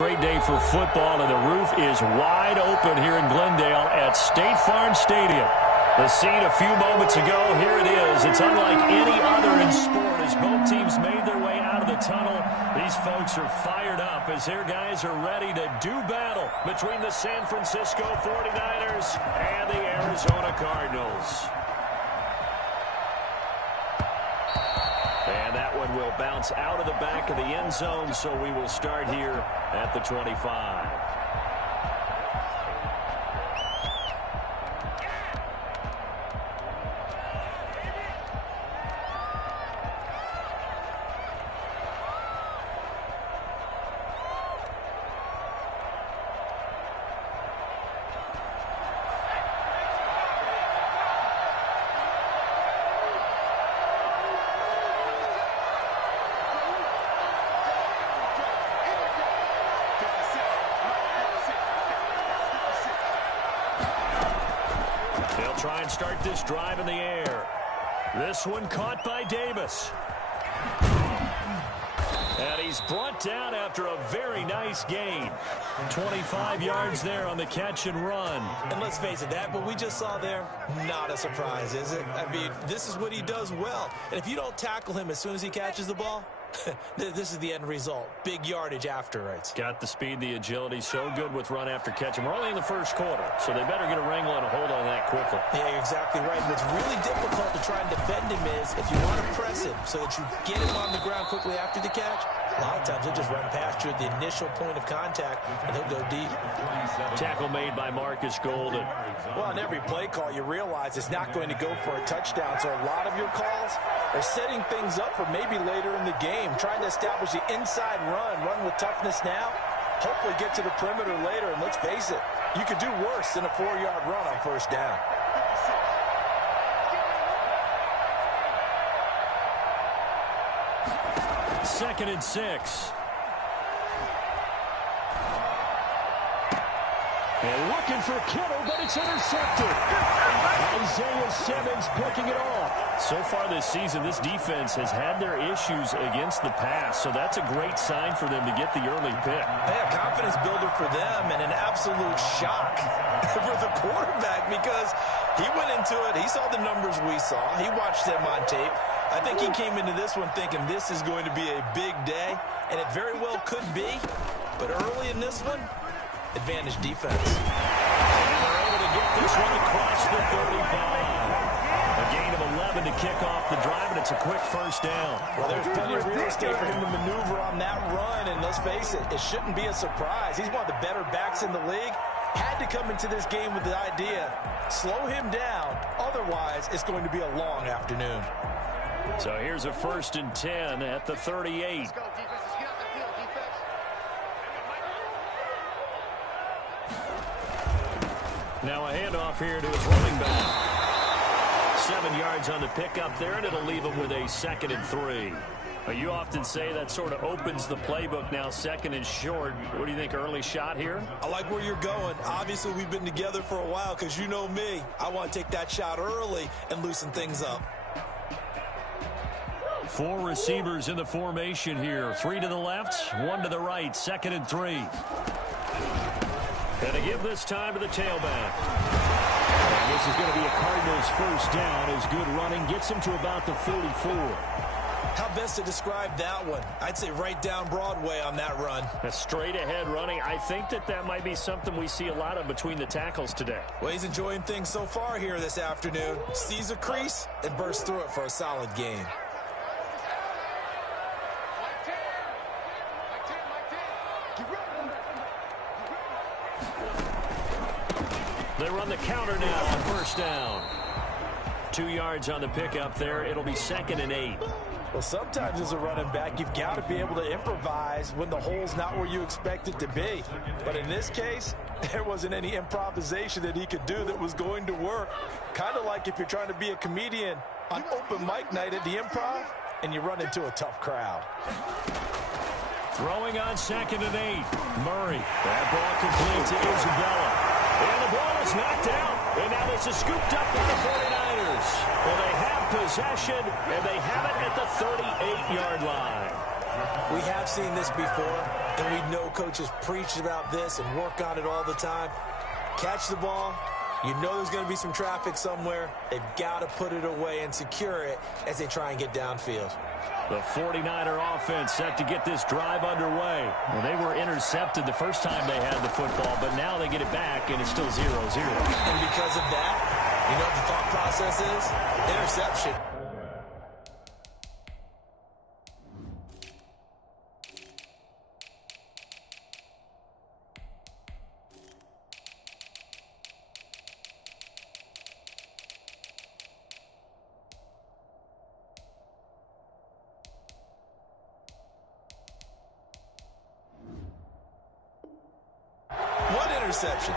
Great day for football, and the roof is wide open here in Glendale at State Farm Stadium. The scene a few moments ago, here it is. It's unlike any other in sport as both teams made their way out of the tunnel. These folks are fired up as their guys are ready to do battle between the San Francisco 49ers and the Arizona Cardinals. And that one will bounce out of the back of the end zone, so we will start here at the 25. They'll try and start this drive in the air. This one caught by Davis. And he's brought down after a very nice gain. 25 yards there on the catch and run. And let's face it, that what we just saw there, not a surprise, is it? I mean, this is what he does well. And if you don't tackle him as soon as he catches the ball, this is the end result. Big yardage afterwards. Got the speed, the agility, so good with run after catch. And we're only in the first quarter, so they better get a wrangle and a hold on that quickly. Yeah, you're exactly right. What's really difficult to try and defend him is if you want to press him so that you get him on the ground quickly after the catch, a lot of times he'll just run past you at the initial point of contact, and he'll go deep. Tackle made by Marcus Golden. Well, on every play call, you realize it's not going to go for a touchdown, so a lot of your calls are setting things up for maybe later in the game, trying to establish the inside run with toughness now, hopefully get to the perimeter later, and let's face it, you could do worse than a 4-yard run on first down. Second and 6. And looking for Kittle, but it's intercepted. Isaiah Simmons picking it off. So far this season, this defense has had their issues against the pass, so that's a great sign for them to get the early pick. Yeah, confidence builder for them and an absolute shock for the quarterback because he went into it. He saw the numbers we saw. He watched them on tape. I think he came into this one thinking this is going to be a big day, and it very well could be. But early in this one, advantage defense. And they're able to get this one across the 35. A gain of 11 to kick off the drive, and it's a quick first down. Well, there's plenty of real estate for him to maneuver on that run, and let's face it, it shouldn't be a surprise. He's one of the better backs in the league. Had to come into this game with the idea, slow him down, otherwise it's going to be a long afternoon. So here's a 1st and 10 at the 38. Now a handoff here to his running back. 7 yards on the pickup there, and it'll leave him with a 2nd and 3. You often say that sort of opens the playbook now, 2nd and short. What do you think, early shot here? I like where you're going. Obviously, we've been together for a while because you know me. I want to take that shot early and loosen things up. 4 receivers in the formation here. 3 to the left, 1 to the right. 2nd and 3. And to give this time to the tailback. And this is going to be a Cardinals first down as good running gets him to about the 44. How best to describe that one? I'd say right down Broadway on that run. A straight ahead running. I think that might be something we see a lot of between the tackles today. Well, he's enjoying things so far here this afternoon. Sees a crease and bursts through it for a solid gain. They run the counter now on first down. 2 yards on the pickup there. It'll be 2nd and 8. Well, sometimes as a running back, you've got to be able to improvise when the hole's not where you expect it to be. But in this case, there wasn't any improvisation that he could do that was going to work. Kind of like if you're trying to be a comedian on open mic night at the Improv and you run into a tough crowd. Throwing on 2nd and 8. Murray. That ball complete to Isabella. And the ball is knocked out. And now this is scooped up by the 49ers. Well, they have possession, and they have it at the 38-yard line. We have seen this before. and we know coaches preach about this and work on it all the time. Catch the ball. You know there's going to be some traffic somewhere. They've got to put it away and secure it as they try and get downfield. The 49er offense set to get this drive underway. Well, they were intercepted the first time they had the football, but now they get it back, and it's still 0-0. And because of that, you know what the thought process is? Interception.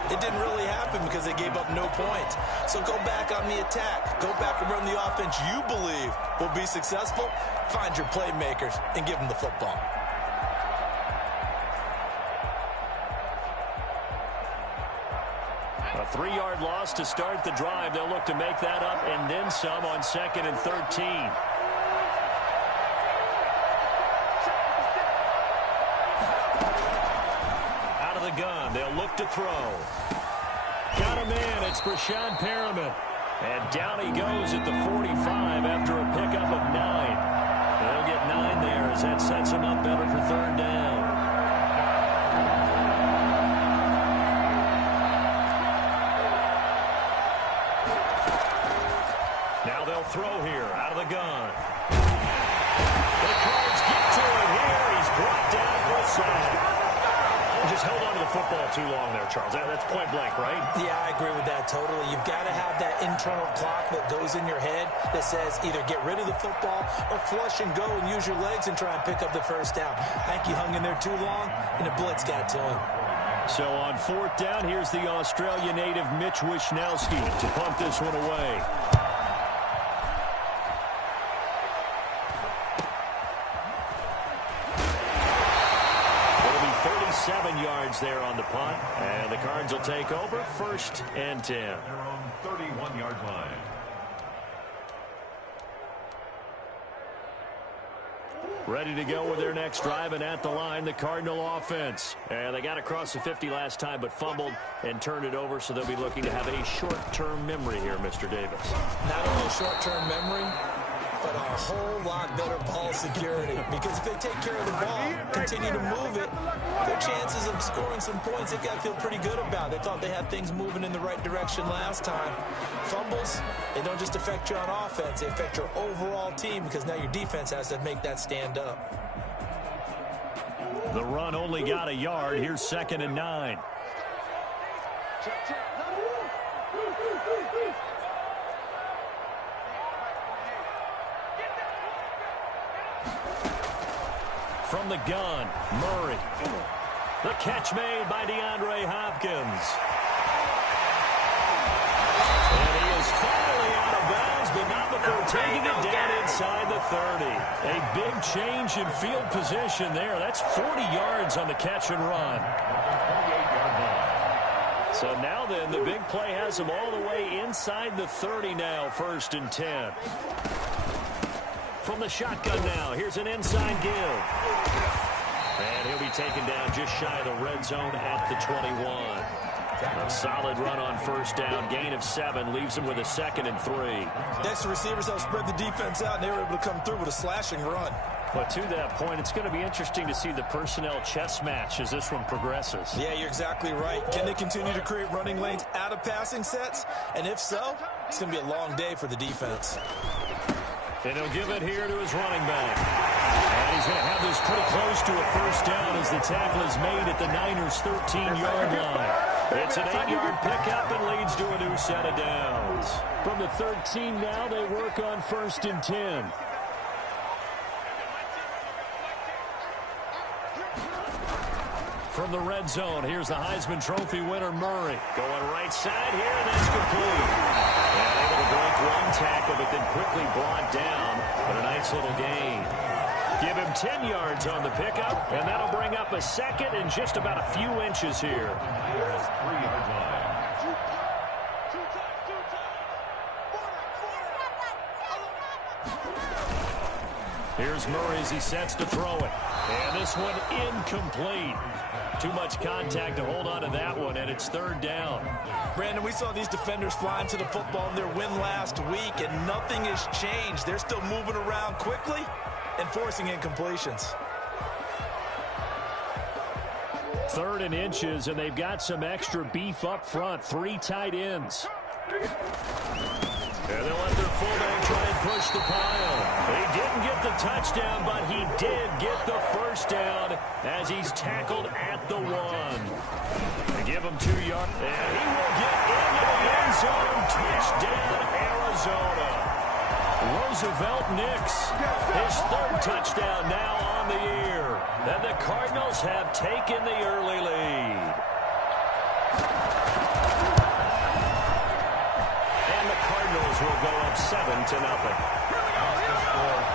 It didn't really happen because they gave up no points. So go back on the attack. Go back and run the offense you believe will be successful. Find your playmakers and give them the football. A 3-yard loss to start the drive. They'll look to make that up and then some on 2nd and 13. Gun. They'll look to throw. Got him in. It's Brashad Perriman. And down he goes at the 45 after a pickup of 9. They'll get 9 there as that sets him up better for 3rd down. Now they'll throw here out of the gun. The Cards get to it here. He's brought down for a sack. Just held on to the football too long there, Charles. That's point blank, right? Yeah, I agree with that totally. You've got to have that internal clock that goes in your head that says either get rid of the football or flush and go and use your legs and try and pick up the 1st down. I think he hung in there too long, and the blitz got to him. So on 4th down, here's the Australia native Mitch Wishnowski to punt this one away. 7 yards there on the punt, and the Cards will take over 1st and 10. Their own 31-yard line. Ready to go with their next drive, and at the line, the Cardinal offense. And they got across the 50 last time, but fumbled and turned it over, so they'll be looking to have a short-term memory here, Mr. Davis. Not only short-term memory, but a whole lot better ball security. Because if they take care of the ball, continue to move it, their chances of scoring some points, they got to feel pretty good about. They thought they had things moving in the right direction last time. Fumbles, they don't just affect you on offense, they affect your overall team because now your defense has to make that stand up. The run only got a yard. Here's 2nd and 9. From the gun, Murray. The catch made by DeAndre Hopkins. And he is finally out of bounds, but not before taking it down inside the 30. A big change in field position there. That's 40 yards on the catch and run. So now then, the big play has him all the way inside the 30 now, 1st and 10. From the shotgun now, here's an inside give. And he'll be taken down just shy of the red zone at the 21. A solid run on 1st down. Gain of 7 leaves him with a 2nd and 3. Next, the receivers help spread the defense out, and they were able to come through with a slashing run. But to that point, it's going to be interesting to see the personnel chess match as this one progresses. Yeah, you're exactly right. Can they continue to create running lanes out of passing sets? And if so, it's going to be a long day for the defense. And he'll give it here to his running back. And he's going to have this pretty close to a 1st down as the tackle is made at the Niners' 13-yard line. It's an 8-yard pickup and leads to a new set of downs. From the 13 now, they work on 1st and 10. From the red zone, here's the Heisman Trophy winner, Murray. Going right side here, and that's complete. And able to break one tackle, but then quickly brought down. But a nice little gain. Give him 10 yards on the pickup, and that'll bring up a 2nd and just about a few inches here. 3-yard line. Here's Murray as he sets to throw it. And this one incomplete. Too much contact to hold on to that one, and it's third down. Brandon, we saw these defenders flying to the football in their win last week, and nothing has changed. They're still moving around quickly and forcing incompletions. 3rd and inches, and they've got some extra beef up front. 3 tight ends. And they'll let their fullback try and push the pile. He didn't get the touchdown, but he did get the first down as he's tackled at the 1. They give him 2 yards, and he will get into the end zone. Touchdown, Arizona. Roosevelt Nix, his 3rd touchdown now on the year. And the Cardinals have taken the early lead. Will go up 7-0. Score,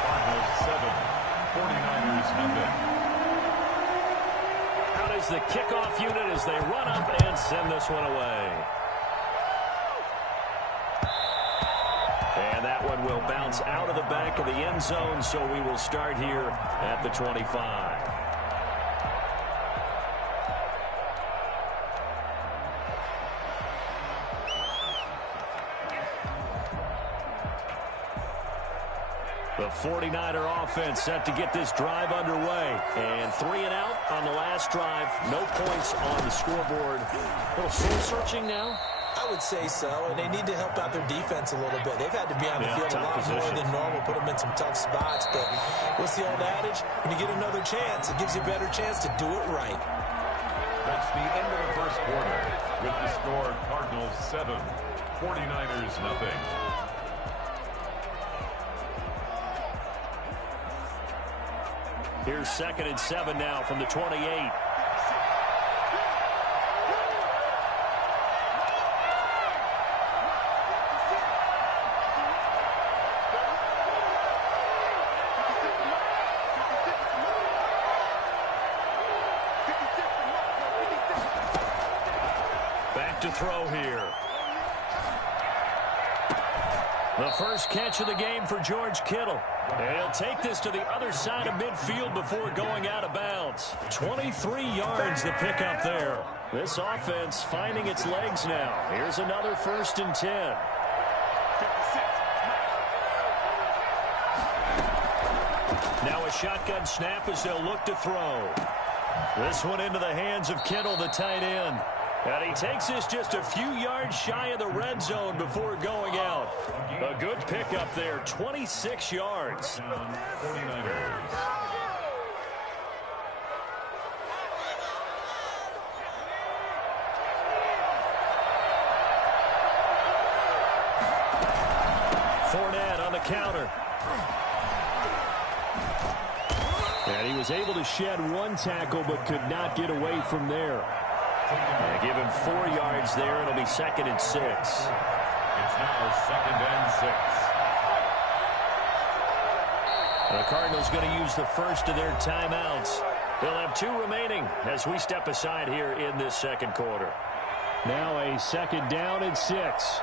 Cardinals 7, 49ers nothing. Out is the kickoff unit as they run up and send this one away. And that one will bounce out of the back of the end zone, so we will start here at the 25. The 49er offense set to get this drive underway. And 3 and out on the last drive. No points on the scoreboard. A little soul-searching now? I would say so, and they need to help out their defense a little bit. They've had to be on the field a lot more than normal, put them in some tough spots. But what's the old adage? When you get another chance, it gives you a better chance to do it right. That's the end of the first quarter. With the score, Cardinals 7, 49ers nothing. Here's 2nd and 7 now from the 28. Back to throw here. The first catch of the game for George Kittle. And he'll take this to the other side of midfield before going out of bounds. 23 yards the pickup there. This offense finding its legs now. Here's another 1st and 10. Now a shotgun snap as they'll look to throw. This one into the hands of Kittle, the tight end. And he takes this just a few yards shy of the red zone before going out. A good pickup there, 26 yards. 49ers. Fournette on the counter. And he was able to shed 1 tackle but could not get away from there. Give him 4 yards there. It'll be 2nd and 6. It's now 2nd and 6. The Cardinals going to use the first of their timeouts. They'll have 2 remaining as we step aside here in this 2nd quarter. Now a 2nd down and 6.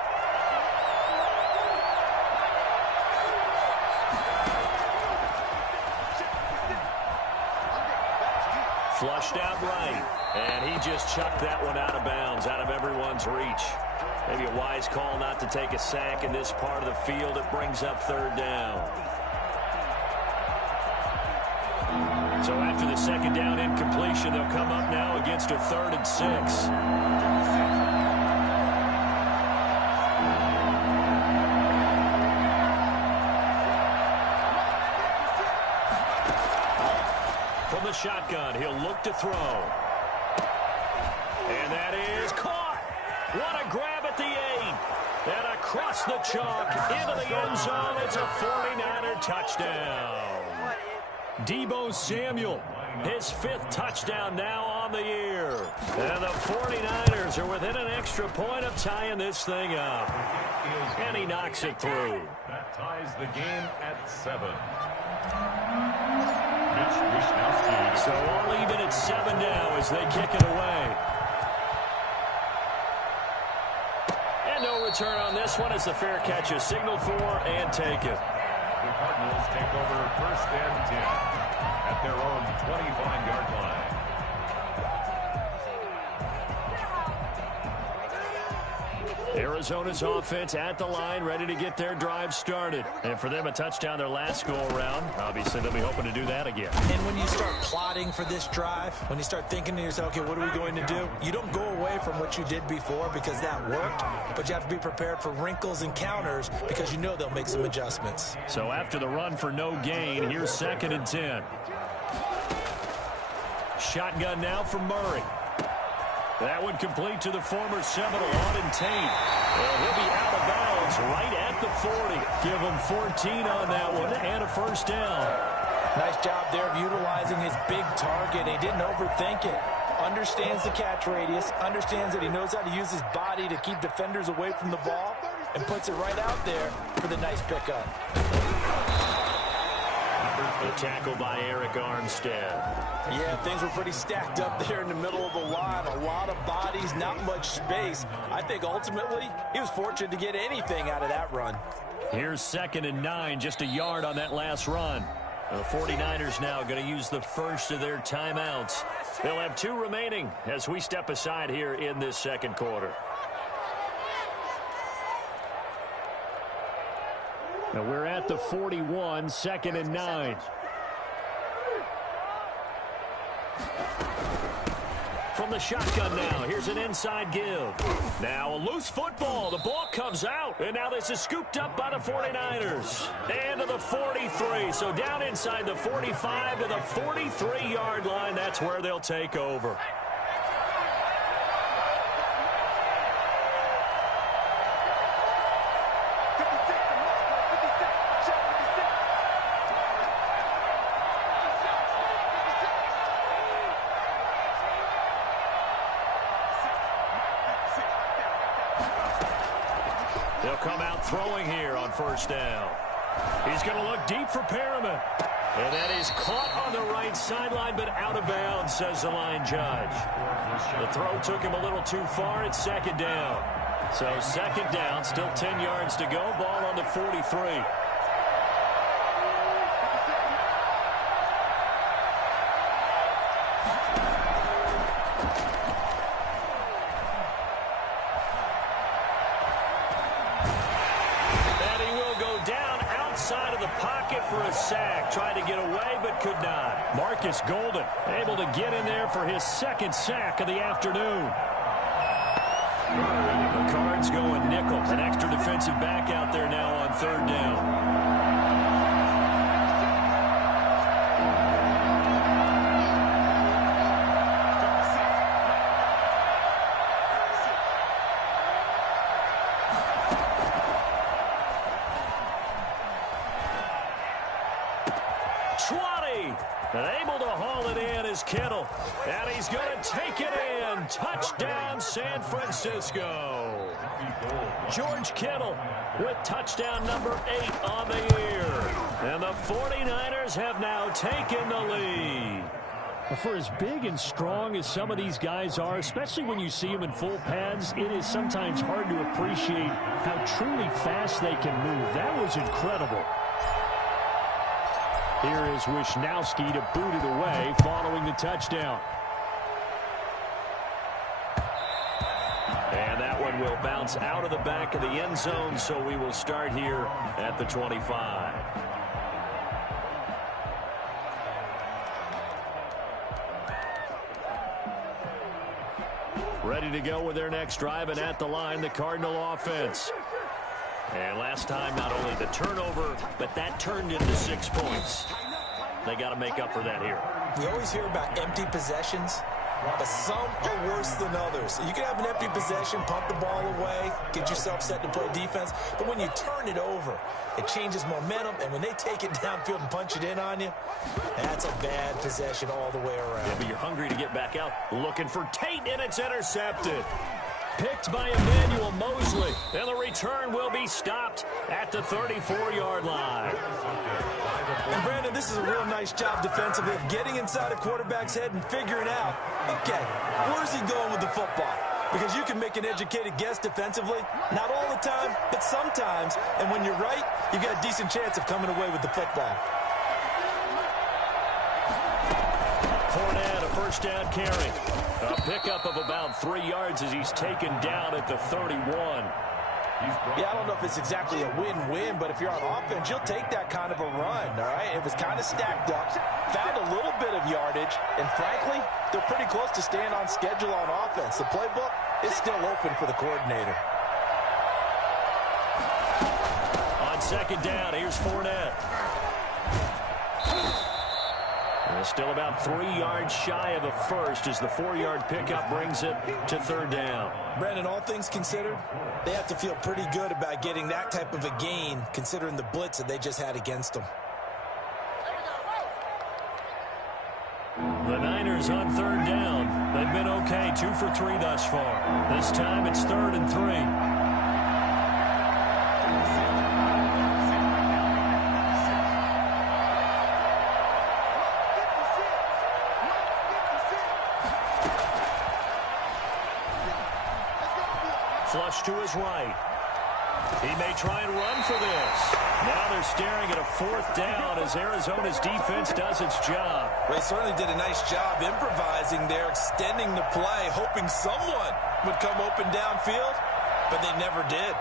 Flushed out right. And he just chucked that one out of bounds, out of everyone's reach. Maybe a wise call not to take a sack in this part of the field. It brings up 3rd down. So after the 2nd down incompletion, they'll come up now against a 3rd and 6. From the shotgun, he'll look to throw. And that is caught. What a grab at the 8. And across the chalk into the end zone. It's a 49er touchdown. Deebo Samuel, his 5th touchdown now on the year. And the 49ers are within an extra point of tying this thing up. And he knocks it through. That ties the game at 7. So all even at 7 now as they kick it away. And no return on this one as the fair catch is signaled for and taken. The Cardinals take over 1st and 10 at their own 25-yard line. Arizona's offense at the line, ready to get their drive started. And for them, a touchdown their last go-around. Obviously, they'll be hoping to do that again. And when you start plotting for this drive, when you start thinking to yourself, okay, what are we going to do? You don't go away from what you did before because that worked, but you have to be prepared for wrinkles and counters because you know they'll make some adjustments. So after the run for no gain, here's 2nd and 10. Shotgun now for Murray. That one complete to the former Seminole, Auden Tate. And he'll be out of bounds right at the 40. Give him 14 on that one and a 1st down. Nice job there of utilizing his big target. He didn't overthink it. Understands the catch radius. Understands that he knows how to use his body to keep defenders away from the ball. And puts it right out there for the nice pickup. The tackle by Eric Armstead. Yeah, things were pretty stacked up there in the middle of the line. A lot of bodies, not much space. I think ultimately he was fortunate to get anything out of that run. Here's 2nd and 9, just a yard on that last run. The 49ers now going to use the first of their timeouts. They'll have 2 remaining as we step aside here in this 2nd quarter. Now we're at the 41, 2nd and 9. From the shotgun now, here's an inside give. Now a loose football. The ball comes out, and now this is scooped up by the 49ers. And to the 43, so down inside the 45 to the 43-yard line. That's where they'll take over. They'll come out throwing here on 1st down. He's going to look deep for Perriman. And that is caught on the right sideline, but out of bounds, says the line judge. The throw took him a little too far. It's 2nd down. So 2nd down, still 10 yards to go. Ball on the 43. For a sack, tried to get away but could not. Marcus Golden able to get in there for his 2nd sack of the afternoon. The Cards going nickel. An extra defensive back out there now on 3rd down. And able to haul it in is Kittle. And he's going to take it in. Touchdown, San Francisco. George Kittle with touchdown number 8 on the year. And the 49ers have now taken the lead. For as big and strong as some of these guys are, especially when you see them in full pads, it is sometimes hard to appreciate how truly fast they can move. That was incredible. Here is Wisnowski to boot it away following the touchdown. And that one will bounce out of the back of the end zone, so we will start here at the 25. Ready to go with their next drive, and at the line, the Cardinal offense. And last time, not only the turnover, but that turned into 6 points. They got to make up for that here. We always hear about empty possessions, but some are worse than others. You can have an empty possession, pump the ball away, get yourself set to play defense, but when you turn it over, it changes momentum, and when they take it downfield and punch it in on you, that's a bad possession all the way around. Yeah, but you're hungry to get back out, looking for Tate, and it's intercepted. Picked by Emmanuel Mosley, and the return will be stopped at the 34-yard line. And Brandon, this is a real nice job defensively of getting inside a quarterback's head and figuring out, okay, where's he going with the football? Because you can make an educated guess defensively. Not all the time, but sometimes. And when you're right, you've got a decent chance of coming away with the football. Fournette, a first down carry. A pickup of about 3 yards as he's taken down at the 31. Yeah, I don't know if it's exactly a win-win, but if you're on offense, you'll take that kind of a run, all right? It was kind of stacked up, found a little bit of yardage, and frankly, they're pretty close to staying on schedule on offense. The playbook is still open for the coordinator. On second down, here's Fournette. Still about 3 yards shy of a first as the 4-yard pickup brings it to third down. Brandon, all things considered, they have to feel pretty good about getting that type of a gain considering the blitz that they just had against them. The Niners on third down. They've been okay, 2 for 3 thus far. This time it's 3rd and 3. Flush to his right. He may try and run for this. Now they're staring at a 4th down as Arizona's defense does its job. They certainly did a nice job improvising there, extending the play, hoping someone would come open downfield, but they never did.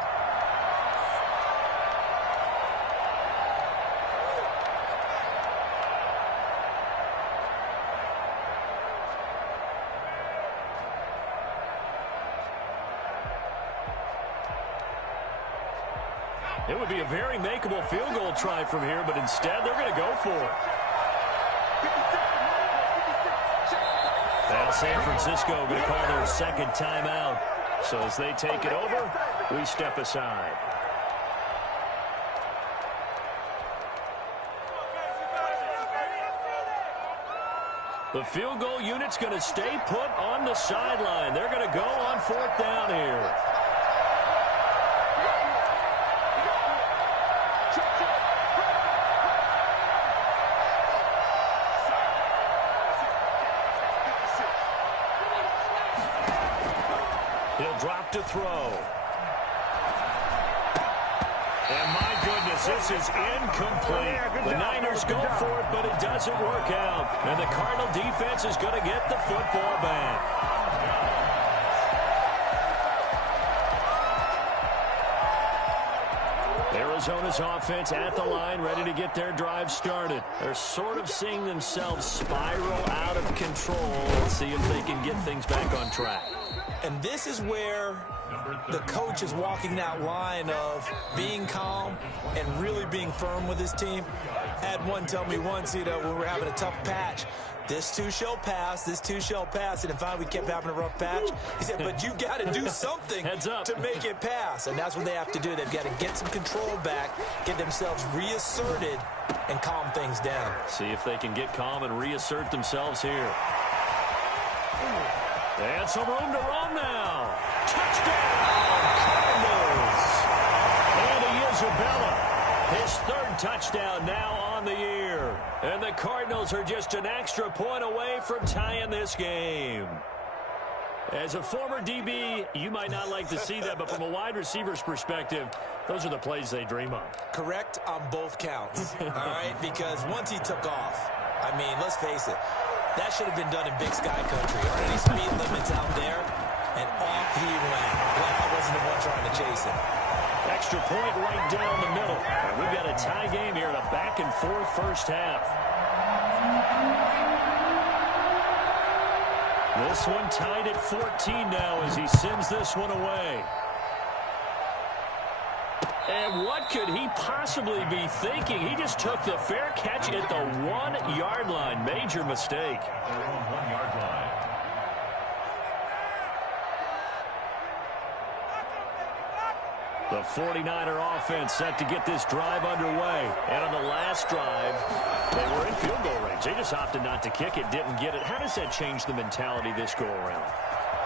It would be a very makeable field goal try from here, but instead they're going to go for it. Now San Francisco going to call their second timeout. So as they take it over, we step aside. The field goal unit's going to stay put on the sideline. They're going to go on 4th down here. He'll drop to throw. And my goodness, this is incomplete. The Niners go for it, but it doesn't work out. And the Cardinal defense is going to get the football back. Arizona's offense at the line, ready to get their drive started. They're sort of seeing themselves spiral out of control. Let's see if they can get things back on track. And this is where the coach is walking that line of being calm and really being firm with his team. I had one tell me once, when we were having a tough patch, this too shall pass, this too shall pass. And finally we kept having a rough patch. He said, but you got to do something to make it pass. And that's what they have to do. They've got to get some control back, get themselves reasserted, and calm things down. See if they can get calm and reassert themselves here. And some room to run now. Touchdown, Cardinals. Andy Isabella, his 3rd touchdown now on the year. And the Cardinals are just an extra point away from tying this game. As a former DB, you might not like to see that, but from a wide receiver's perspective, those are the plays they dream of. Correct on both counts, all right? Because once he took off, I mean, let's face it, that should have been done in Big Sky Country. There aren't any speed limits out there, and off he went. Well, I wasn't the one trying to chase him. Extra point right down the middle. And we've got a tie game here in a back-and-forth first half. This one tied at 14 now as he sends this one away. And what could he possibly be thinking? He just took the fair catch at the 1-yard line. Major mistake. They're on 1-yard line. The 49er offense set to get this drive underway. And on the last drive, they were in field goal range. They just opted not to kick it, didn't get it. How does that change the mentality this go-around?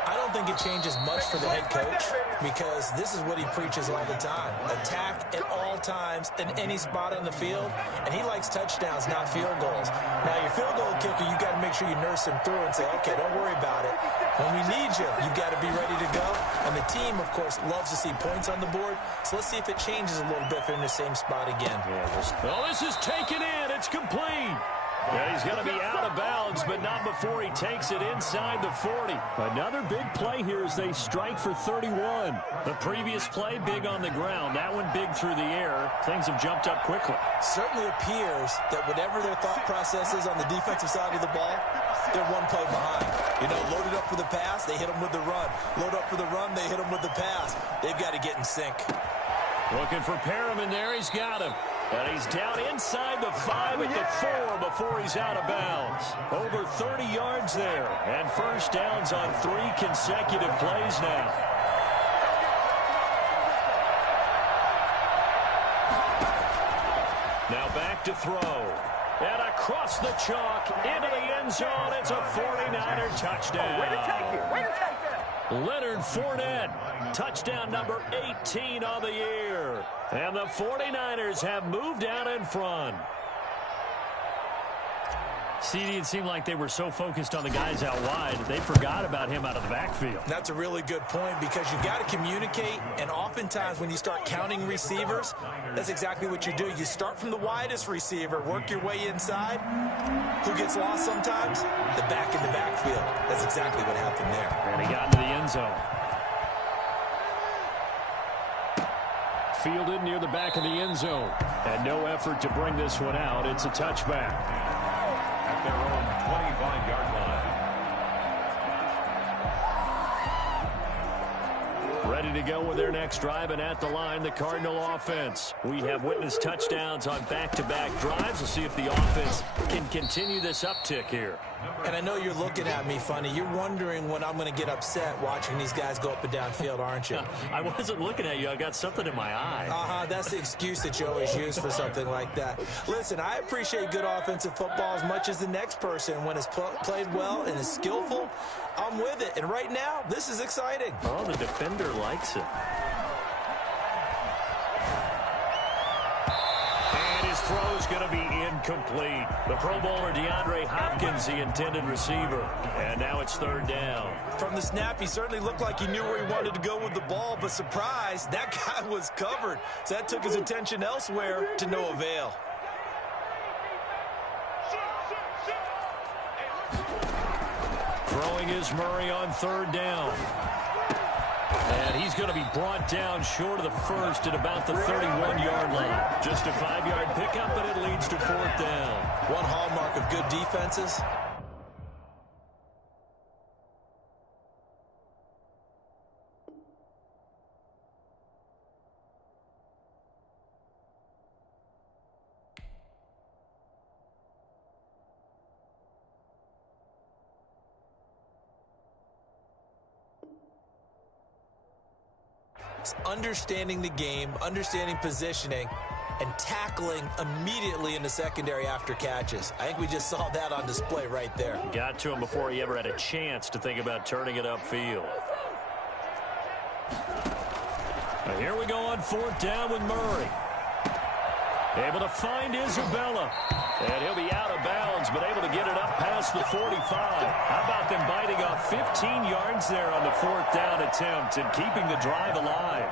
I don't think it changes much for the head coach because this is what he preaches all the time. Attack at all times in any spot on the field, and he likes touchdowns, not field goals. Now, your field goal kicker, you got to make sure you nurse him through and say, okay, don't worry about it. When we need you, you've got to be ready to go. And the team, of course, loves to see points on the board. So let's see if it changes a little bit if they're in the same spot again. Well, this is taken in. It's complete. Yeah, he's going to be out of bounds, but not before he takes it inside the 40. Another big play here as they strike for 31. The previous play, big on the ground. That one big through the air. Things have jumped up quickly. Certainly appears that whatever their thought process is on the defensive side of the ball, they're one play behind. You know, loaded up for the pass, they hit them with the run. Load up for the run, they hit them with the pass. They've got to get in sync. Looking for Perriman there. He's got him. And he's down inside the 5 at the 4 before he's out of bounds. Over 30 yards there. And first downs on 3 consecutive plays now. Now back to throw. And across the chalk into the end zone. It's a 49er touchdown. Way to take it. Way to take that. Leonard Fournette, touchdown number 18 on the year. And the 49ers have moved out in front. CD, it seemed like they were so focused on the guys out wide, they forgot about him out of the backfield. That's a really good point because you've got to communicate, and oftentimes when you start counting receivers, that's exactly what you do. You start from the widest receiver, work your way inside. Who gets lost sometimes? The back in the backfield. That's exactly what happened there. And he got into the end zone. Fielded near the back of the end zone. And no effort to bring this one out. It's a touchback. At their own 25-yard line. Ready to go with their next drive, and at the line, the Cardinal offense. We have witnessed touchdowns on back-to-back drives. We'll see if the offense can continue this uptick here. And I know you're looking at me funny. You're wondering when I'm going to get upset watching these guys go up and down field, aren't you? I wasn't looking at you. I got something in my eye. That's the excuse that you always use for something like that. Listen, I appreciate good offensive football as much as the next person. When it's played well and is skillful, I'm with it. And right now, this is exciting. Oh, the defender likes it. Throw's going to be incomplete. The Pro Bowler DeAndre Hopkins, the intended receiver. And now it's third down. From the snap, he certainly looked like he knew where he wanted to go with the ball, but surprise, that guy was covered. So that took his attention elsewhere to no avail. Throwing is Murray on third down. And he's going to be brought down short of the first at about the 31-yard line. Just a 5-yard pickup, and it leads to fourth down. One hallmark of good defenses. Understanding the game, understanding positioning, and tackling immediately in the secondary after catches. I think we just saw that on display right there. Got to him before he ever had a chance to think about turning it upfield. Now here we go on fourth down with Murray. Able to find Isabella. And he'll be out of bounds, but able to get it up past the 45. How about them biting off 15 yards there on the fourth down attempt and keeping the drive alive?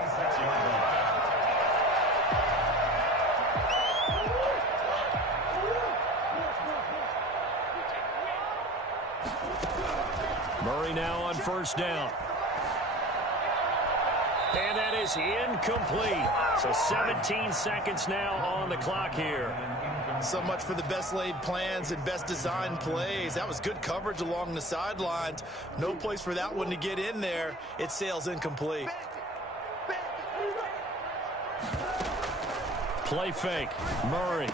Murray now on first down. And that is incomplete. So 17 seconds now on the clock here. So much for the best laid plans and best designed plays. That was good coverage along the sidelines. No place for that one to get in there. It sails incomplete. Play fake. Murray.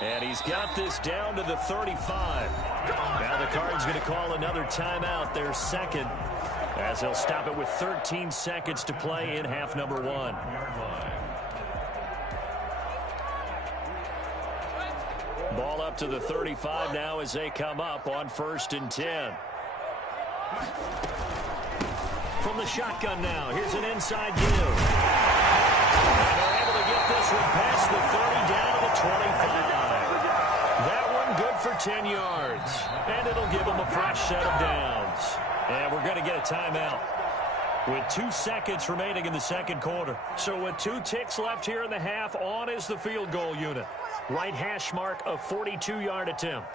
And he's got this down to the 35. Now the Cards going to call another timeout, their second, as they'll stop it with 13 seconds to play in half number one. Ball up to the 35 now as they come up on 1st and 10. From the shotgun now, here's an inside give. And they're able to get this one past the 30 down to the 25. That one good for 10 yards. And it'll give them a fresh set of downs. And we're going to get a timeout with 2 seconds remaining in the second quarter. So with 2 ticks left here in the half, on is the field goal unit. Right hash mark, a 42-yard attempt.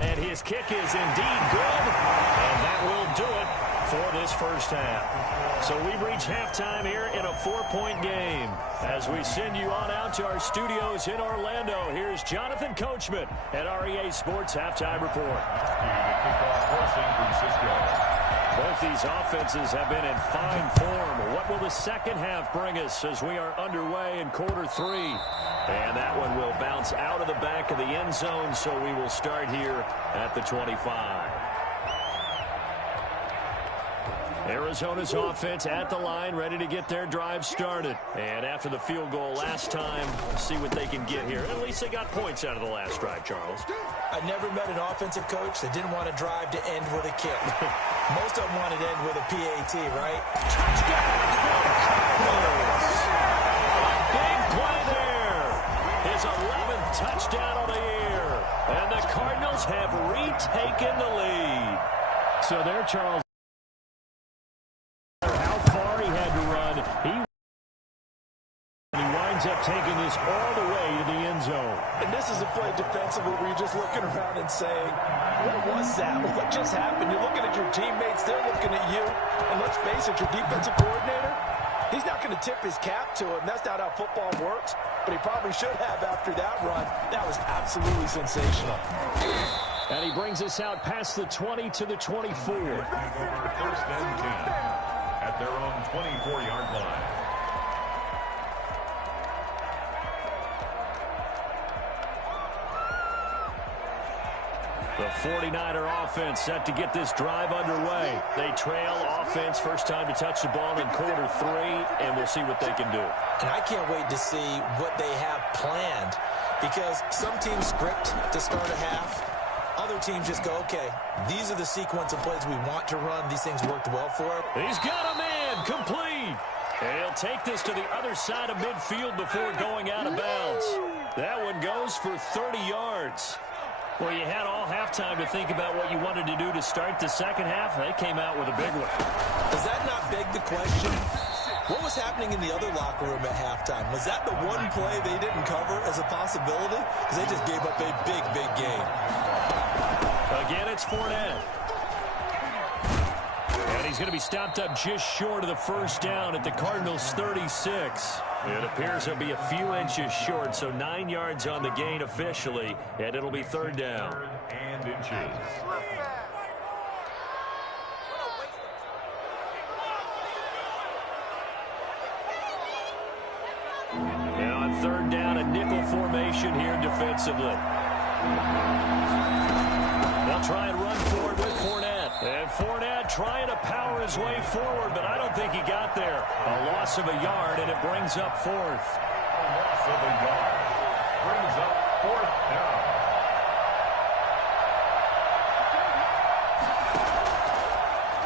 And his kick is indeed good, and that will do it for this first half. So we've reached halftime here in a 4-point game. As we send you on out to our studios in Orlando, here's Jonathan Coachman at REA Sports Halftime Report. Both these offenses have been in fine form. What will the second half bring us as we are underway in quarter 3? And that one will bounce out of the back of the end zone, so we will start here at the 25. Arizona's offense at the line, ready to get their drive started. And after the field goal last time, see what they can get here. At least they got points out of the last drive, Charles. I never met an offensive coach that didn't want to drive to end with a kick. Most of them wanted to end with a PAT, right? Touchdown! Big play there. His 11th touchdown of the year. And the Cardinals have retaken the lead. So there, Charles. He winds up taking this all the way to the end zone. And this is a play defensively where you're just looking around and saying, what was that? What just happened? You're looking at your teammates. They're looking at you. And let's face it, your defensive coordinator, he's not going to tip his cap to him. That's not how football works. But he probably should have after that run. That was absolutely sensational. And he brings us out past the 20 to the 24. First and 10 at their own 24-yard line. The 49er offense set to get this drive underway. They trail offense, first time to touch the ball in quarter 3, and we'll see what they can do. And I can't wait to see what they have planned, because some teams script to start a half. Other teams just go, okay, these are the sequence of plays we want to run. These things worked well for him. He's got a man, complete. And he'll take this to the other side of midfield before going out of bounds. That one goes for 30 yards. Well, you had all halftime to think about what you wanted to do to start the second half. They came out with a big one. Does that not beg the question? What was happening in the other locker room at halftime? Was that the one play they didn't cover as a possibility? Because they just gave up a big, big game. Again, it's Fournette. And he's going to be stopped up just short of the first down at the Cardinals' 36. It appears he'll be a few inches short, so 9 yards on the gain officially, and it'll be third down. Third and inches. And on third down, a nickel formation here defensively. They'll try and run forward with Fournette. And Fournette trying to power his way forward, but I don't think he got there. A loss of a yard, and it brings up fourth. A loss of a yard. Brings up fourth down.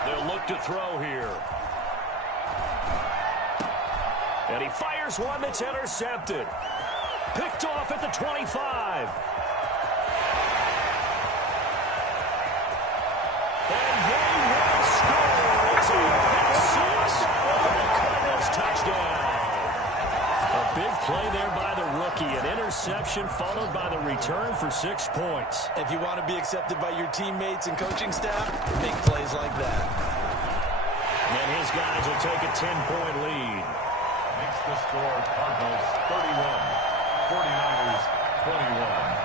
They'll look to throw here. And he fires one that's intercepted. Picked off at the 25. And they will score. It's a pick 6 for the Cardinals touchdown. A big play there by the rookie. An interception followed by the return for 6 points. If you want to be accepted by your teammates and coaching staff, big plays like that. And his guys will take a 10-point lead. Makes the score Cardinals 31, 49ers 21.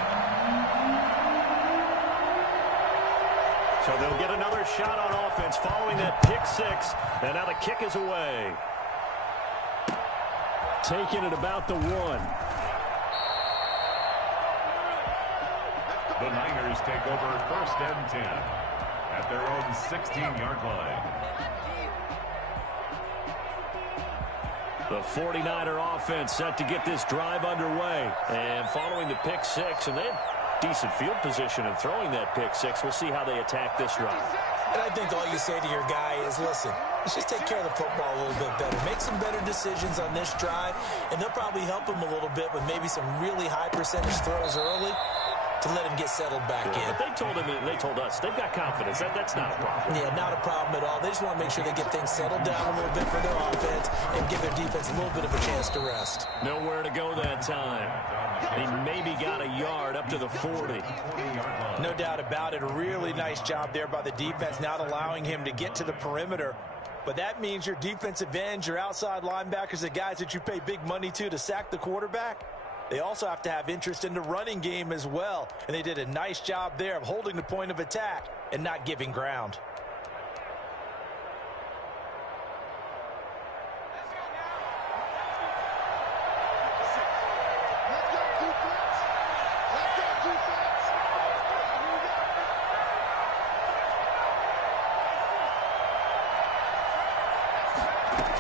So they'll get another shot on offense following that pick 6. And now the kick is away. Taking it about the 1. The Niners take over first and 10 at their own 16-yard line. The 49er offense set to get this drive underway. And following the pick 6, and they had decent field position in throwing that pick 6. We'll see how they attack this drive. And I think all you say to your guy is, listen, let's just take care of the football a little bit better. Make some better decisions on this drive, and they'll probably help him a little bit with maybe some really high percentage throws early. to let him get settled back in. But they told us they've got confidence. That's not a problem. Yeah, not a problem at all. They just want to make sure they get things settled down a little bit for their offense and give their defense a little bit of a chance to rest. Nowhere to go that time. He maybe got a yard up to the 40. No doubt about it. A really nice job there by the defense, not allowing him to get to the perimeter. But that means your defensive ends, your outside linebackers, the guys that you pay big money to sack the quarterback, they also have to have interest in the running game as well. And they did a nice job there of holding the point of attack and not giving ground.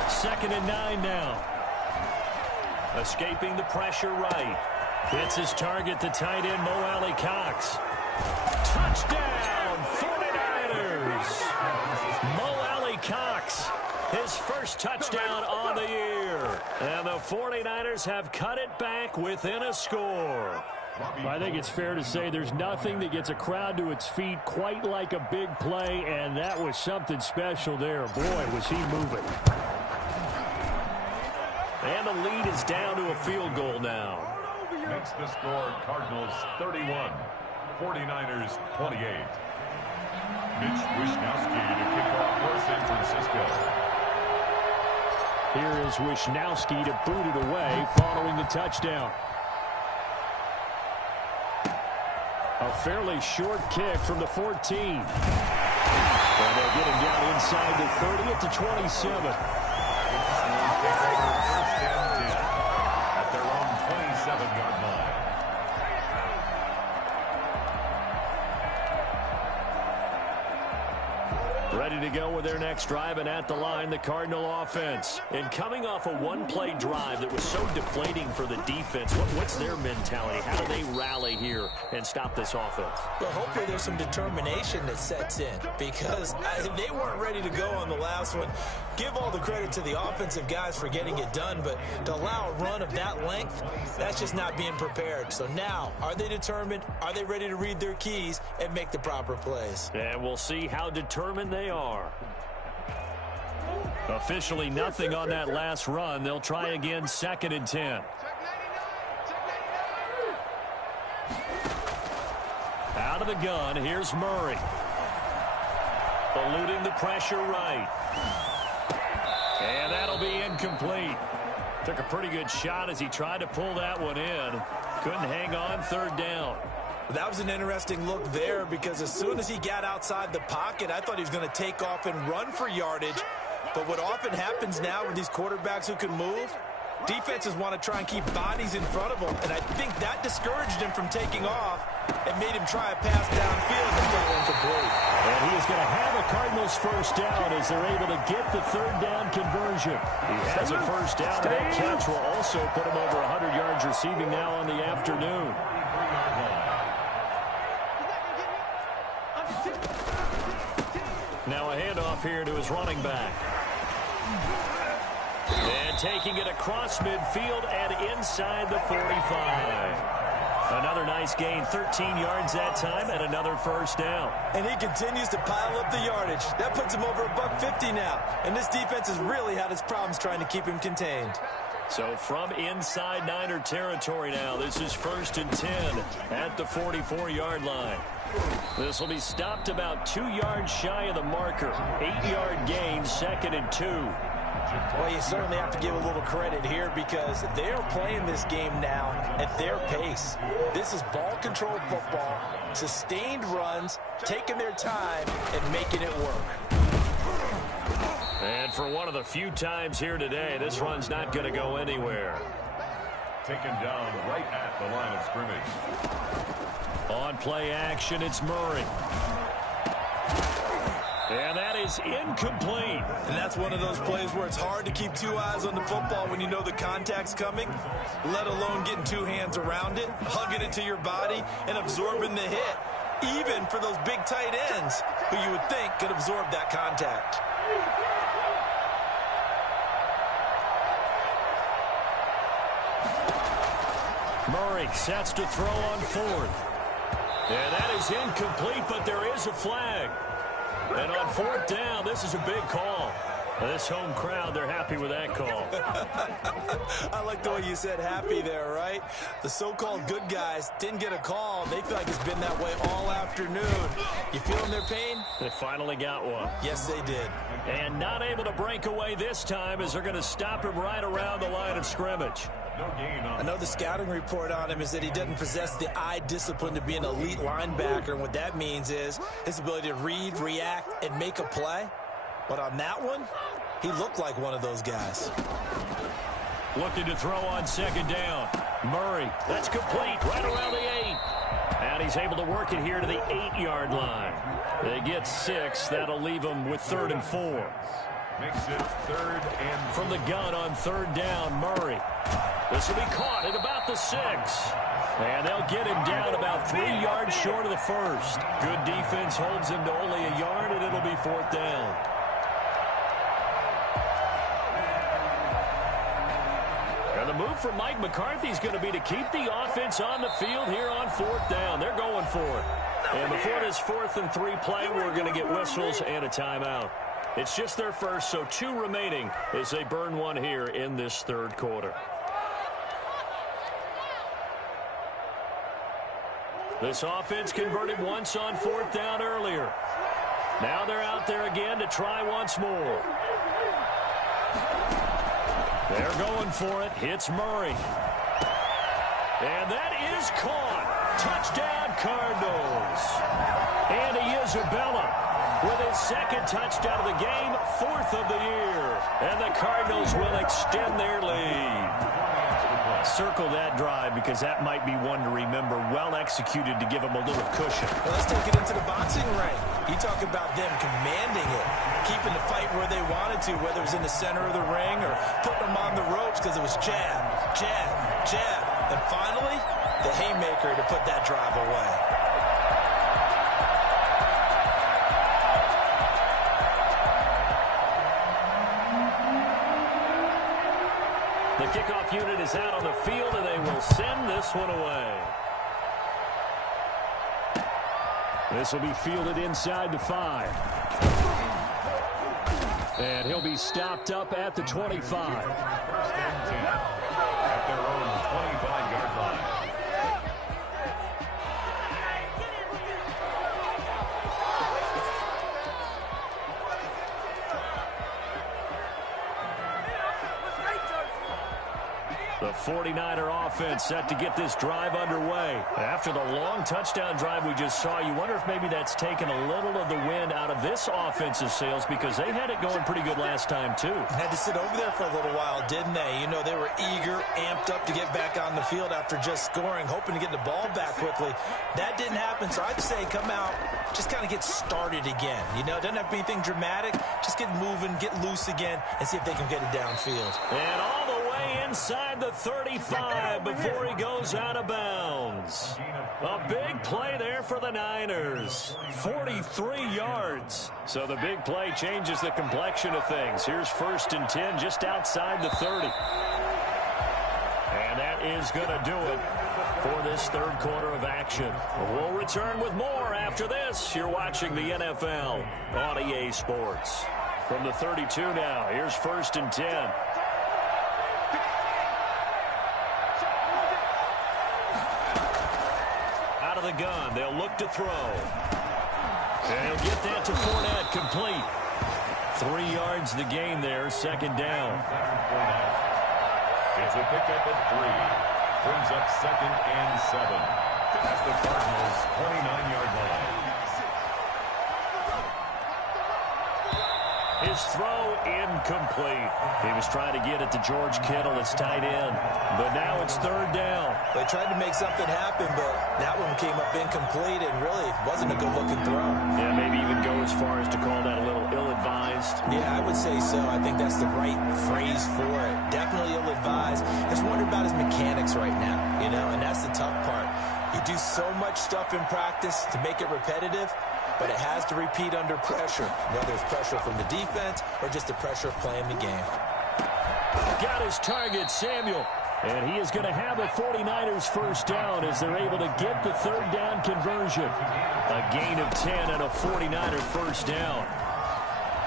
Second and 9 now. Escaping the pressure right. Hits his target, the tight end, Mo Alley Cox. Touchdown, 49ers. Mo Alley Cox, his first touchdown on the year. And the 49ers have cut it back within a score. I think it's fair to say there's nothing that gets a crowd to its feet quite like a big play, and that was something special there. Boy, was he moving. And the lead is down to a field goal now. Makes the score Cardinals 31, 49ers 28. Mitch Wishnowsky to kick off for San Francisco. Here is Wishnowsky to boot it away following the touchdown. A fairly short kick from the 14. And they'll get him down inside the 30 at the 27. At their own 27-yard line. Ready to go with their next drive, and at the line, the Cardinal offense. And coming off a one-play drive that was so deflating for the defense, what's their mentality? How do they rally here and stop this offense? Well, hopefully there's some determination that sets in, because they weren't ready to go on the last one. Give all the credit to the offensive guys for getting it done, but to allow a run of that length, that's just not being prepared. So now, are they determined? Are they ready to read their keys and make the proper plays? And we'll see how determined they are. Officially nothing on that last run. They'll try again, second and 10. Out of the gun, here's Murray. Eluding the pressure right. And that'll be incomplete. Took a pretty good shot as he tried to pull that one in. Couldn't hang on, third down. That was an interesting look there, because as soon as he got outside the pocket, I thought he was going to take off and run for yardage. But what often happens now with these quarterbacks who can move, defenses want to try and keep bodies in front of them, and I think that discouraged him from taking off and made him try a pass downfield and fall incomplete. And he is going to have a Cardinals first down as they're able to get the third down conversion. He has a first down. That catch will also put him over 100 yards receiving now on the afternoon. Now a handoff here to his running back. And taking it across midfield and inside the 45. Another nice gain, 13 yards that time, and another first down. And he continues to pile up the yardage. That puts him over $150 now. And this defense has really had its problems trying to keep him contained. So from inside Niner territory now, this is first and 10 at the 44-yard line. This will be stopped about 2 yards shy of the marker. 8-yard gain, second and 2. Well, you certainly have to give a little credit here, because they're playing this game now at their pace. This is ball control football, sustained runs, taking their time and making it work. And for one of the few times here today, this run's not going to go anywhere. Taken down right at the line of scrimmage. On play action, it's Murray. And that is incomplete. And that's one of those plays where it's hard to keep two eyes on the football when you know the contact's coming, let alone getting two hands around it, hugging it to your body, and absorbing the hit, even for those big tight ends who you would think could absorb that contact. Murray sets to throw on fourth. And that is incomplete, but there is a flag. And on fourth down, this is a big call. This home crowd, they're happy with that call. I like the way you said happy there, right? The so-called good guys didn't get a call. They feel like it's been that way all afternoon. You feeling their pain? They finally got one. Yes, they did. And not able to break away this time as they're going to stop him right around the line of scrimmage. I know the scouting report on him is that he doesn't possess the eye discipline to be an elite linebacker. And what that means is his ability to read, react, and make a play. But on that one, he looked like one of those guys. Looking to throw on second down. Murray, that's complete, right around the 8. And he's able to work it here to the 8-yard line. They get 6. That'll leave them with 3rd and 4. Makes it 3rd and from the gun on 3rd down, Murray. This will be caught at about the 6. And they'll get him down about 3 yards short of the first. Good defense holds him to only a yard, and it'll be 4th down. And the move from Mike McCarthy is going to be to keep the offense on the field here on 4th down. They're going for it. And before this 4th and 3 play, we're going to get whistles and a timeout. It's just their first, so 2 remaining as they burn one here in this 3rd quarter. This offense converted once on 4th down earlier. Now they're out there again to try once more. They're going for it. Hits Murray. And that is caught. Touchdown, Cardinals. Andy Isabella with his 2nd touchdown of the game, 4th of the year. And the Cardinals will extend their lead. Circle that drive because that might be one to remember. Well executed to give them a little cushion. Well, let's take it into the boxing ring. You talk about them commanding it, keeping the fight where they wanted to, whether it was in the center of the ring or putting them on the ropes because it was jab, jab, jab. And finally, the haymaker to put that drive away. The kickoff unit is out on the field, and they will send this one away. This will be fielded inside the 5. And he'll be stopped up at the 25. First and 10 at their own 25-yard line. The 49er offense set to get this drive underway. After the long touchdown drive we just saw, you wonder if maybe that's taken a little of the wind out of this offense's sails because they had it going pretty good last time, too. Had to sit over there for a little while, didn't they? You know, they were eager, amped up to get back on the field after just scoring, hoping to get the ball back quickly. That didn't happen, so I'd say come out, just kind of get started again. You know, it doesn't have to be anything dramatic. Just get moving, get loose again, and see if they can get it downfield. And all the way inside the 35 before he goes out of bounds. A big play there for the Niners. 43 yards. So the big play changes the complexion of things. Here's 1st and 10 just outside the 30. And that is going to do it for this 3rd quarter of action. We'll return with more after this. You're watching the NFL on EA Sports. From the 32 now, here's 1st and 10. The gun. They'll look to throw. And he'll get that to Fournette, complete. 3 yards the gain there, 2nd down. It's a pickup of 3. Brings up 2nd and 7. That's the Cardinals' 29-yard line. His throw incomplete. He was trying to get it to George Kittle, his tight end. But now it's 3rd down. They tried to make something happen, but that one came up incomplete and really wasn't a good-looking throw. Yeah, maybe even go as far as to call that a little ill-advised. Yeah, I would say so. I think that's the right phrase for it. Definitely ill-advised. I just wonder about his mechanics right now, you know, and that's the tough part. You do so much stuff in practice to make it repetitive, but it has to repeat under pressure, whether it's pressure from the defense or just the pressure of playing the game. Got his target, Samuel. And he is going to have a 49ers first down as they're able to get the third down conversion. A gain of 10 and a 49er first down.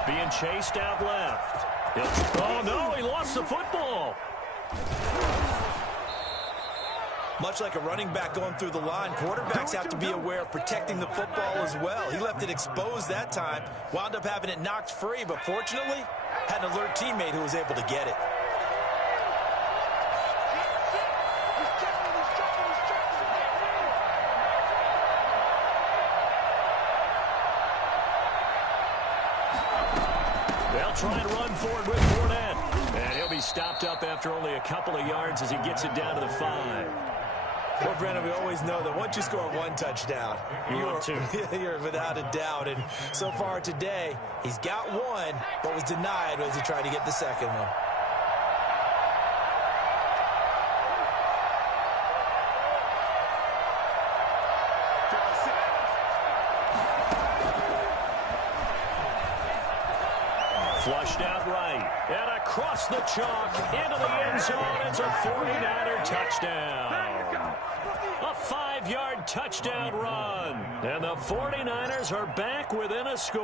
Being chased out left. Oh, no, he lost the football. Much like a running back going through the line, quarterbacks have to be aware of protecting the football as well. He left it exposed that time, wound up having it knocked free, but fortunately had an alert teammate who was able to get it. They'll try and run forward with Fournette. And he'll be stopped up after only a couple of yards as he gets it down to the 5. Well, Brandon, we always know that once you score one touchdown, you're without a doubt. And so far today, he's got one, but was denied as he tried to get the second one. Flushed out right. And across the chalk into the end zone. It's a 49er touchdown. A 5-yard touchdown run. And the 49ers are back within a score.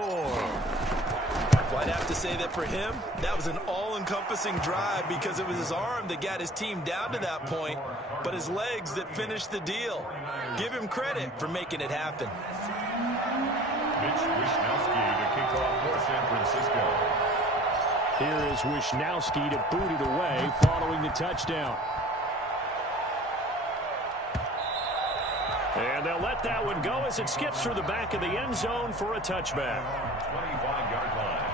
Well, I'd have to say that for him, that was an all-encompassing drive because it was his arm that got his team down to that point, but his legs that finished the deal. Give him credit for making it happen. Mitch Wishnowsky to kick off for San Francisco. Here is Wishnowsky to boot it away following the touchdown. And they'll let that one go as it skips through the back of the end zone for a touchback. 25-yard line.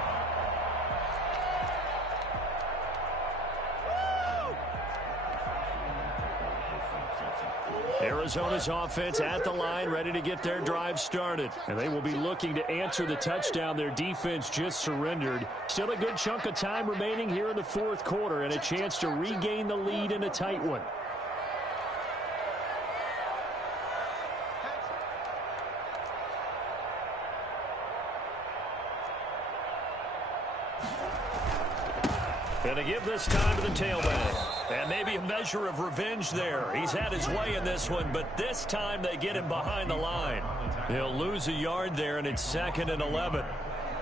Arizona's offense at the line, ready to get their drive started. And they will be looking to answer the touchdown their defense just surrendered. Still a good chunk of time remaining here in the fourth quarter and a chance to regain the lead in a tight one. And to give this time to the tailback. And maybe a measure of revenge there. He's had his way in this one, but this time they get him behind the line. He'll lose a yard there, and it's 2nd and 11.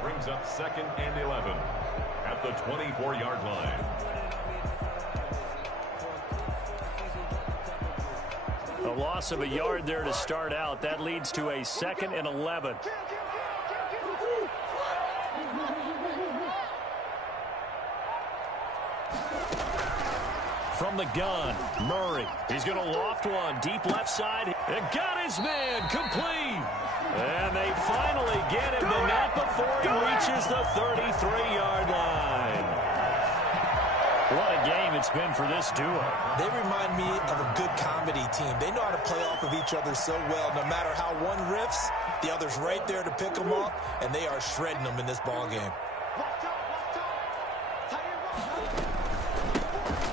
Brings up 2nd and 11 at the 24-yard line. A loss of a yard there to start out. That leads to a 2nd and 11. From the gun, Murray. He's going to loft one deep left side. And got his man complete. And they finally get him to net before he reaches the 33-yard line. What a game it's been for this duo. They remind me of a good comedy team. They know how to play off of each other so well. No matter how one riffs, the other's right there to pick them up, and they are shredding them in this ball game.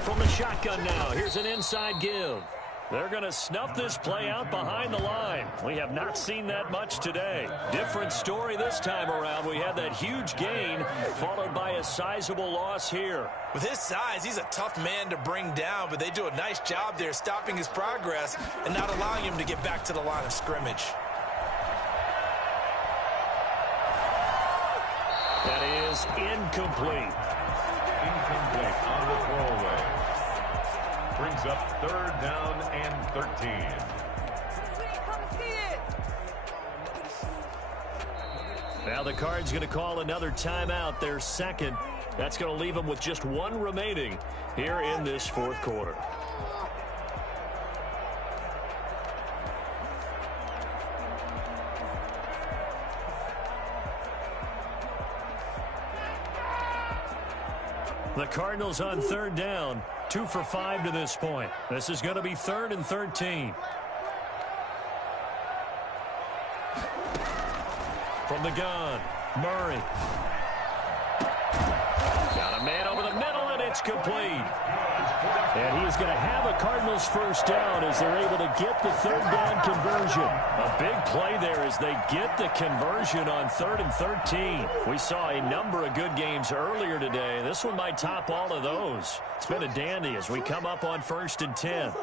From the shotgun now, here's an inside give. They're going to snuff this play out behind the line. We have not seen that much today. Different story this time around. We had that huge gain followed by a sizable loss here. With his size, he's a tough man to bring down, but they do a nice job there stopping his progress and not allowing him to get back to the line of scrimmage. That is incomplete. Incomplete on the throwaway. Brings up 3rd down and 13. Now the Cards going to call another timeout, their second. That's going to leave them with just one remaining here in this fourth quarter. The Cardinals on 3rd down, 2 for 5 to this point. This is going to be 3rd and 13. From the gun, Murray. Got a man over the middle, and It's complete. And he is going to have a Cardinals first down as they're able to get the third down conversion. A big play there as they get the conversion on 3rd and 13. We saw a number of good games earlier today. This one might top all of those. It's been a dandy as we come up on 1st and 10.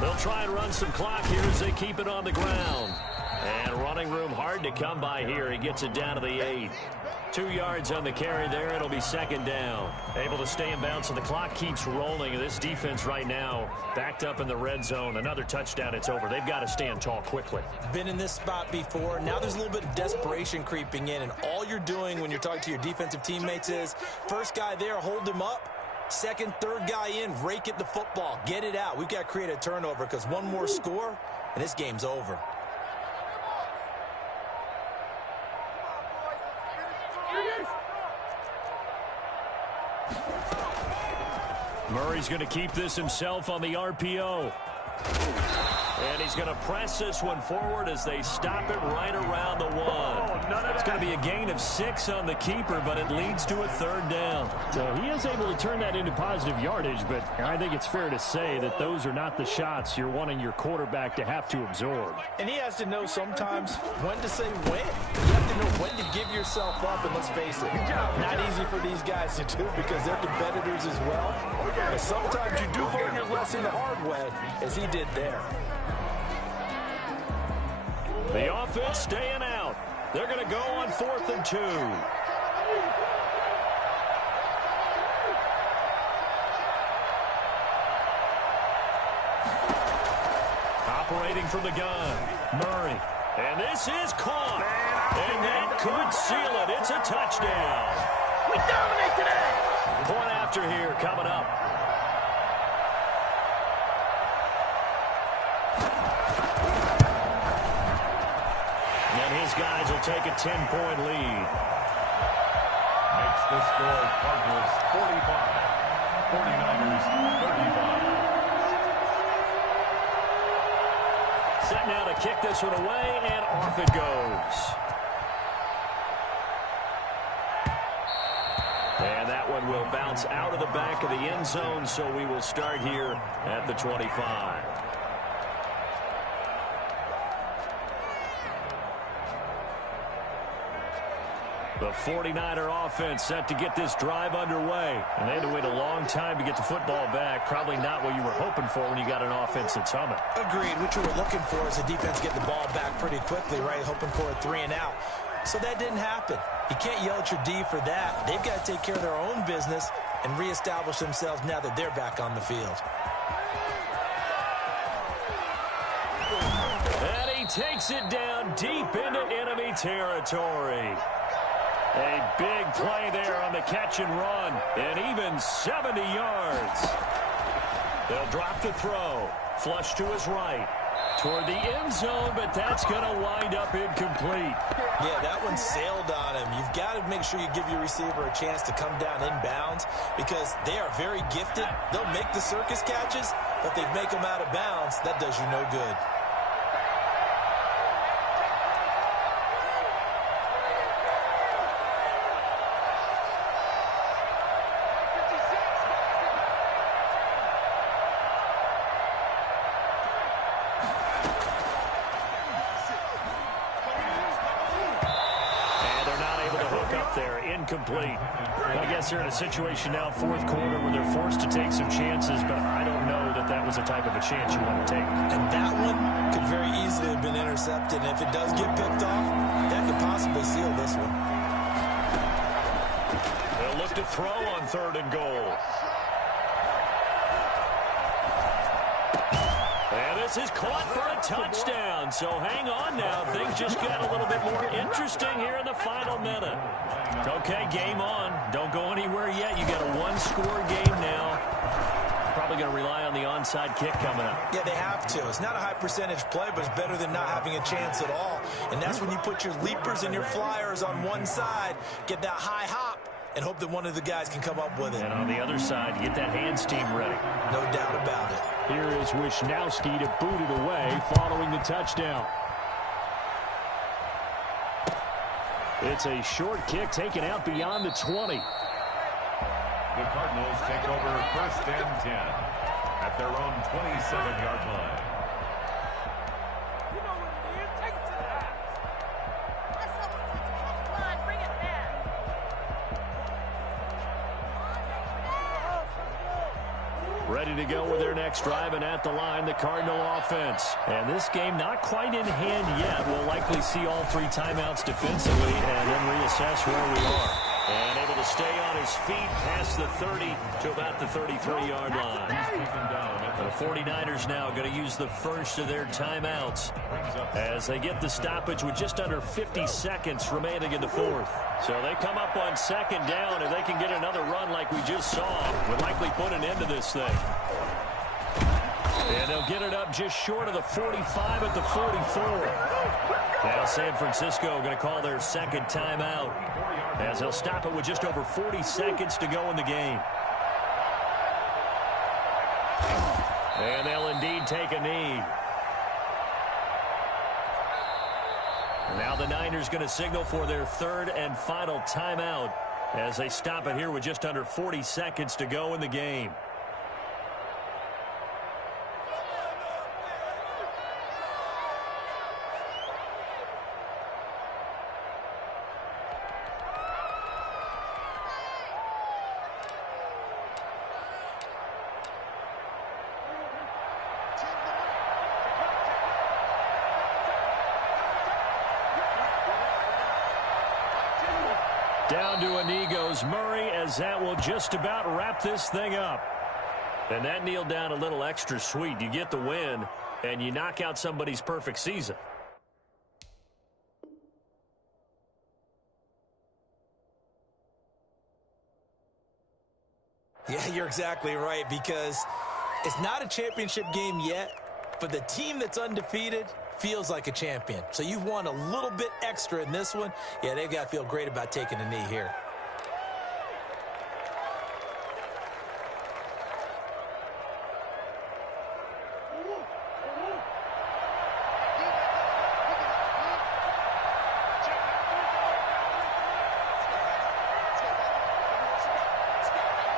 They'll try and run some clock here as they keep it on the ground. And running room hard to come by here. He gets it down to the 8. 2 yards on the carry there. It'll be 2nd down. Able to stay in bounds, so the clock keeps rolling. And this defense right now backed up in the red zone. Another touchdown, it's over. They've got to stand tall quickly. Been in this spot before. Now there's a little bit of desperation creeping in. And all you're doing when you're talking to your defensive teammates is, first guy there, hold him up. Second, third guy in, rake at the football. Get it out. We've got to create a turnover because one more score, and this game's over. Murray's going to keep this himself on the RPO. And he's going to press this one forward as they stop it right around the 1. It's going to be a gain of 6 on the keeper, but it leads to a 3rd down. So he is able to turn that into positive yardage, but I think it's fair to say that those are not the shots you're wanting your quarterback to have to absorb. And he has to know sometimes when to say when. You have to know when to give yourself up, and let's face it, not easy for these guys to do because they're competitors as well. But sometimes you do learn your lesson the hard way, as he did there. The offense staying out. They're going to go on 4th and 2. Operating from the gun, Murray. And this is caught. And that could seal it. It's a touchdown. We dominate today. Point after here coming up. These guys will take a 10-point lead. Makes the score Cardinals 45, 49ers 35. Set now to kick this one away, and off it goes. And that one will bounce out of the back of the end zone, so we will start here at the 25. The 49er offense set to get this drive underway. And they had to wait a long time to get the football back. Probably not what you were hoping for when you got an offense that's humming. Agreed. What you were looking for is the defense get the ball back pretty quickly, right? Hoping for a 3 and out. So that didn't happen. You can't yell at your D for that. They've got to take care of their own business and reestablish themselves now that they're back on the field. And he takes it down deep into enemy territory. A big play there on the catch and run, and even 70 yards. They'll drop the throw, flush to his right, toward the end zone, but that's going to wind up incomplete. Yeah, that one sailed on him. You've got to make sure you give your receiver a chance to come down inbounds because they are very gifted. They'll make the circus catches, but if they make them out of bounds, that does you no good. Incomplete. I guess they're in a situation now, 4th quarter, where they're forced to take some chances, but I don't know that that was the type of a chance you want to take. And that one could very easily have been intercepted, and if it does get picked off, that could possibly seal this one. They'll look to throw on 3rd and goal. And this is caught for a touchdown, so hang on now. Things just got a little bit more interesting here in the final minute. Okay, game on. Don't go anywhere yet. You got a 1-score game now. Probably going to rely on the onside kick coming up. Yeah, they have to. It's not a high percentage play, but it's better than not having a chance at all. And that's when you put your leapers and your flyers on one side, get that high hop, and hope that one of the guys can come up with it. And on the other side, get that hands team ready. No doubt about it. Here is Wisnowski to boot it away following the touchdown. It's a short kick taken out beyond the 20. The Cardinals take over 1st and 10 at their own 27-yard line. You know what it is. Take it to the house. Come on, bring it back. Ready to go with their next drive, and at the line, the Cardinal offense. And this game not quite in hand yet. We'll likely see all 3 timeouts defensively and then reassess where we are. And able to stay on his feet past the 30 to about the 33-yard line. The 49ers now going to use the first of their timeouts as they get the stoppage with just under 50 seconds remaining in the 4th. So they come up on 2nd down, and they can get another run like we just saw. Would likely put an end to this thing. And they'll get it up just short of the 45 at the 44. Now San Francisco going to call their 2nd timeout as they'll stop it with just over 40 seconds to go in the game. And they'll indeed take a knee. Now the Niners going to signal for their 3rd and final timeout as they stop it here with just under 40 seconds to go in the game. Down to a knee goes Murray, as that will just about wrap this thing up. And that kneeled down a little extra sweet. You get the win, and you knock out somebody's perfect season. Yeah, you're exactly right, because it's not a championship game yet, but the team that's undefeated feels like a champion. So you've won a little bit extra in this one. Yeah, they've got to feel great about taking a knee here.